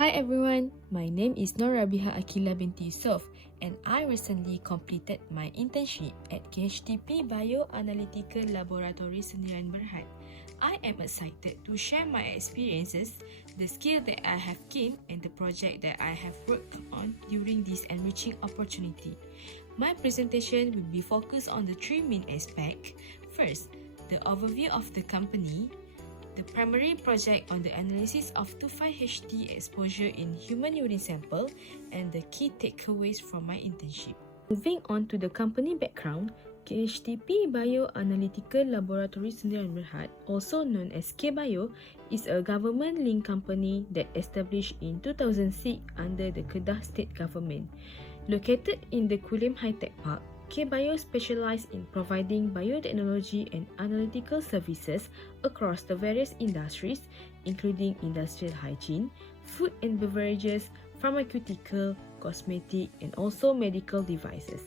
Hi everyone, my name is Nur Rabiha Akila binti Yusof and I recently completed my internship at KHTP Bioanalytical Laboratory Sendirian Berhad. I am excited to share my experiences, the skill that I have gained and the project that I have worked on during this enriching opportunity. My presentation will be focused on the three main aspects. First, the overview of the company, the primary project on the analysis of 2,5-HT exposure in human urine sample, and the key takeaways from my internship. Moving on to the company background, KHTP Bioanalytical Laboratory Sendirian Berhad, also known as KBio, is a government-linked company that established in 2006 under the Kedah State Government. Located in the Kulim High-Tech Park, KBio specializes in providing biotechnology and analytical services across the various industries, including industrial hygiene, food and beverages, pharmaceutical, cosmetic, and also medical devices.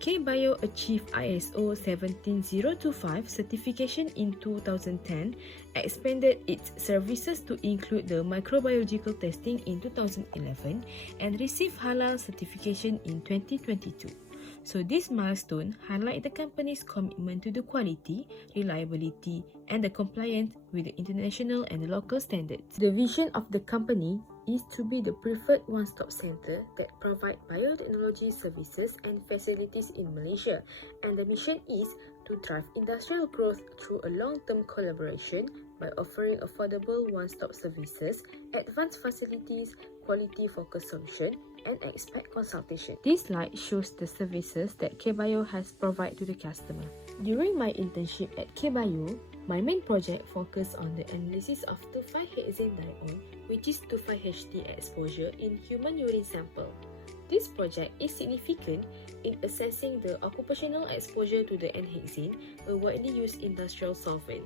KBio achieved ISO 17025 certification in 2010, expanded its services to include the microbiological testing in 2011, and received Halal certification in 2022. So this milestone highlight the company's commitment to the quality, reliability, and the compliance with the international and the local standards. The vision of the company is to be the preferred one-stop center that provide biotechnology services and facilities in Malaysia, and the mission is to drive industrial growth through a long-term collaboration by offering affordable one-stop services, advanced facilities, quality-focused solution, and expert consultation. This slide shows the services that KBio has provided to the customer. During my internship at KBio, my main project focused on the analysis of 2,5-hexanediol, which is 2,5-HT exposure in human urine sample. This project is significant in assessing the occupational exposure to the N-hexane, a widely used industrial solvent.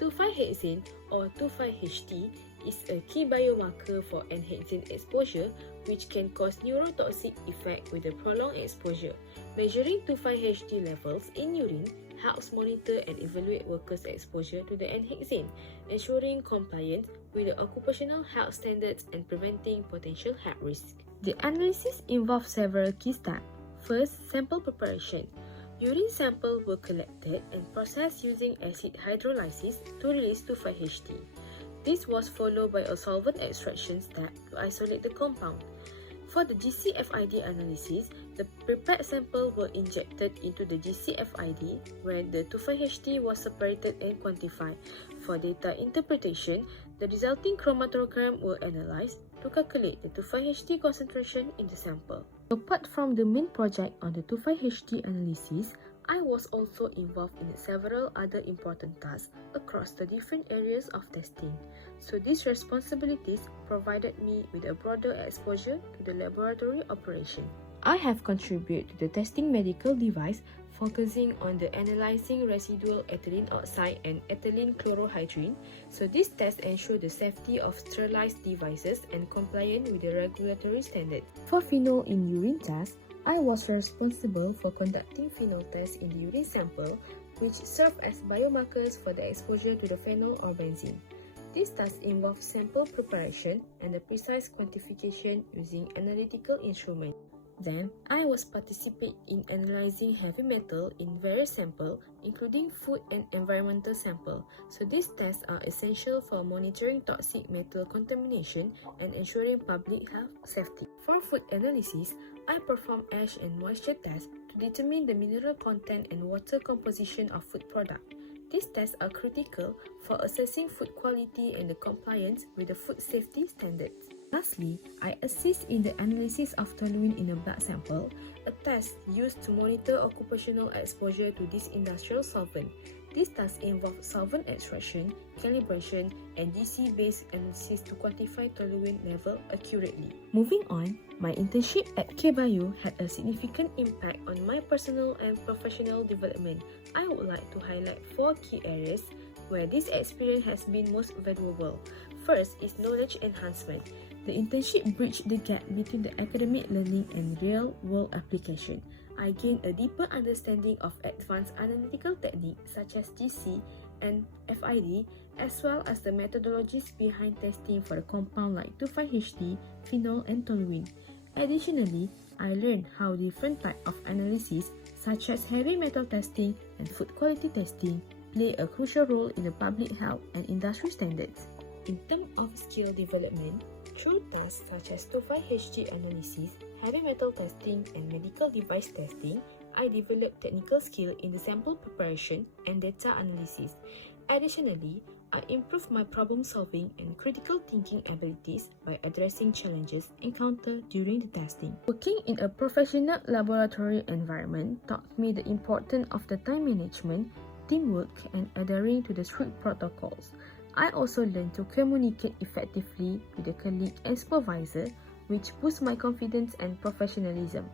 2,5-hexane or 2,5-HT is a key biomarker for N-hexane exposure, which can cause neurotoxic effect with a prolonged exposure. Measuring 2,5-HT levels in urine helps monitor and evaluate workers' exposure to the N-hexane, ensuring compliance with the occupational health standards and preventing potential health risks. The analysis involves several key steps. First, sample preparation. Urine samples were collected and processed using acid hydrolysis to release 2,5-HT. This was followed by a solvent extraction step to isolate the compound. For the GCFID analysis, the prepared sample were injected into the GCFID where the 2,5-HT was separated and quantified. For data interpretation, the resulting chromatogram were analyzed to calculate the 2,5-HT concentration in the sample. Apart from the main project on the 2,5-HT analysis, I was also involved in several other important tasks across the different areas of testing. So these responsibilities provided me with a broader exposure to the laboratory operation. I have contributed to the testing medical device focusing on the analyzing residual ethylene oxide and ethylene chlorohydrin. So these tests ensure the safety of sterilized devices and compliance with the regulatory standards. For phenol in urine tests, I was responsible for conducting phenol tests in the urine sample, which serve as biomarkers for the exposure to the phenol or benzene. These tasks involve sample preparation and the precise quantification using analytical instruments. Then, I was participate in analyzing heavy metal in various samples, including food and environmental sample. So these tests are essential for monitoring toxic metal contamination and ensuring public health safety. For food analysis, I perform ash and moisture tests to determine the mineral content and water composition of food product. These tests are critical for assessing food quality and the compliance with the food safety standards. Lastly, I assist in the analysis of toluene in a blood sample, a test used to monitor occupational exposure to this industrial solvent. These tests involve solvent extraction, calibration, and GC-based analysis to quantify toluene level accurately. Moving on, my internship at KBio had a significant impact on my personal and professional development. I would like to highlight 4 key areas where this experience has been most valuable. First is knowledge enhancement. The internship bridged the gap between the academic learning and real-world application. I gained a deeper understanding of advanced analytical techniques such as GC and FID as well as the methodologies behind testing for a compound like 2,5-HT, phenol, and toluene. Additionally, I learned how different types of analysis, such as heavy metal testing and food quality testing, play a crucial role in the public health and industry standards. In terms of skill development, through tasks such as 2,5-HT analysis, heavy metal testing, and medical device testing, I developed technical skill in the sample preparation and data analysis. Additionally, I improved my problem-solving and critical thinking abilities by addressing challenges encountered during the testing. Working in a professional laboratory environment taught me the importance of the time management, teamwork, and adhering to the strict protocols. I also learned to communicate effectively with a colleague and supervisor, which boosts my confidence and professionalism.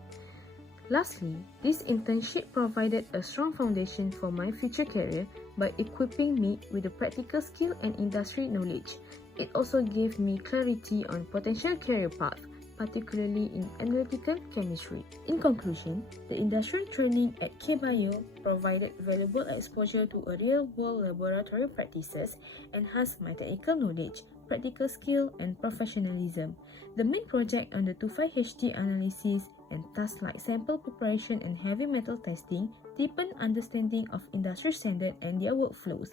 Lastly, this internship provided a strong foundation for my future career by equipping me with the practical skill and industry knowledge. It also gave me clarity on potential career path, particularly in analytical chemistry. In conclusion, the industrial training at KBio provided valuable exposure to a real-world laboratory practices, enhanced my technical knowledge, practical skill, and professionalism. The main project on the 2,5-HT analysis and tasks like sample preparation and heavy metal testing deepened understanding of industry standards and their workflows.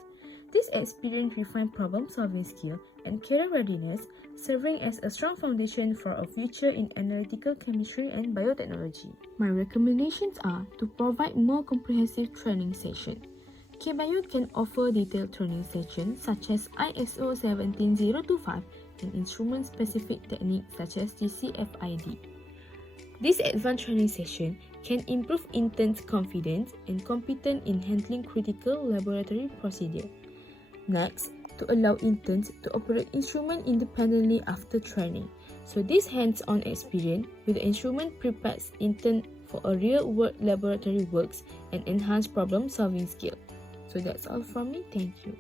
This experience refined problem-solving skill and career readiness, serving as a strong foundation for a future in analytical chemistry and biotechnology. My recommendations are to provide more comprehensive training sessions. KBio can offer detailed training sessions such as ISO 17025 and instrument-specific techniques such as GCFID. This advanced training session can improve interns' confidence and competence in handling critical laboratory procedures. Next, to allow interns to operate instruments independently after training. So this hands-on experience with the instrument prepares interns for a real-world laboratory works and enhanced problem-solving skill. So that's all from me. Thank you.